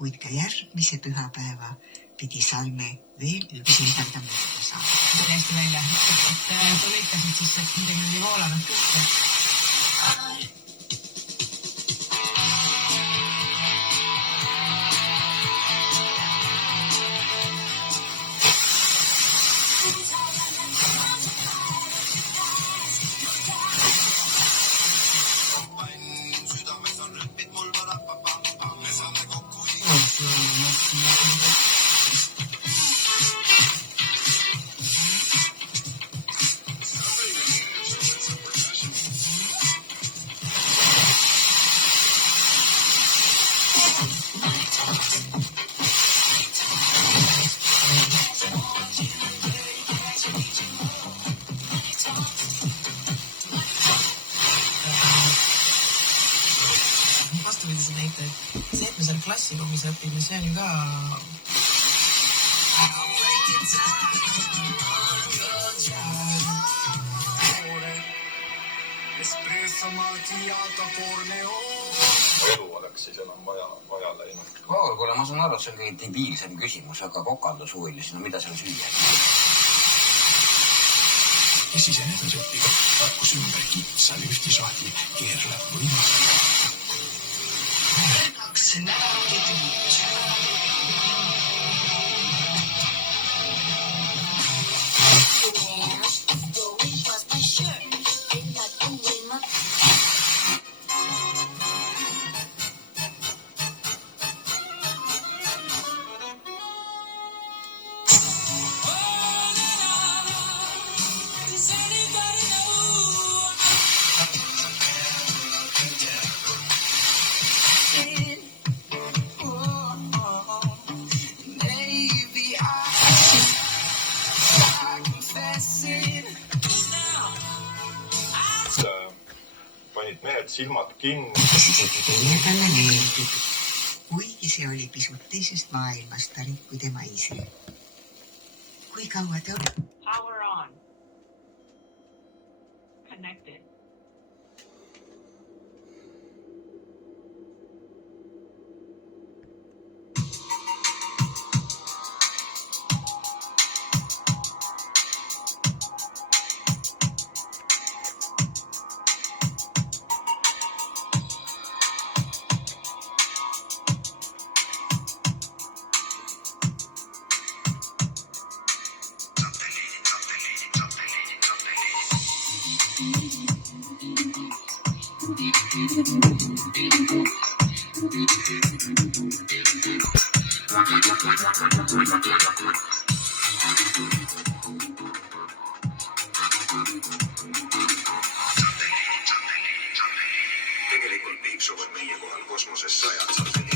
kuid ka järgmise pühapäeva pidi Salme veel üks midagi mõelda saada. See hästi välja, et kui lõikasid siis, et midagi oli voolanud kõike. Vastupidised näitajad. See, et me seal klassiruumis õpime, see on ka... Elu oleks siis enam vaja läinud. Kuule, ma saan aru, et see on kõige debiilsem küsimus, aga kokandushuvilisena, mida seal süüa? Kes siis edasi õpib, kus ümber kitsa lüftisahtli keerleb võimastada. Kaks näidid panid mehed silmad kinni. Teine talle meeldib, kuigi see oli pisut teisest maailmast pärit kui tema ise. Kui kaua te olete? Power on. Connected. Tegelikult piiksuvad meie kohal kosmoses sajad satelliidid.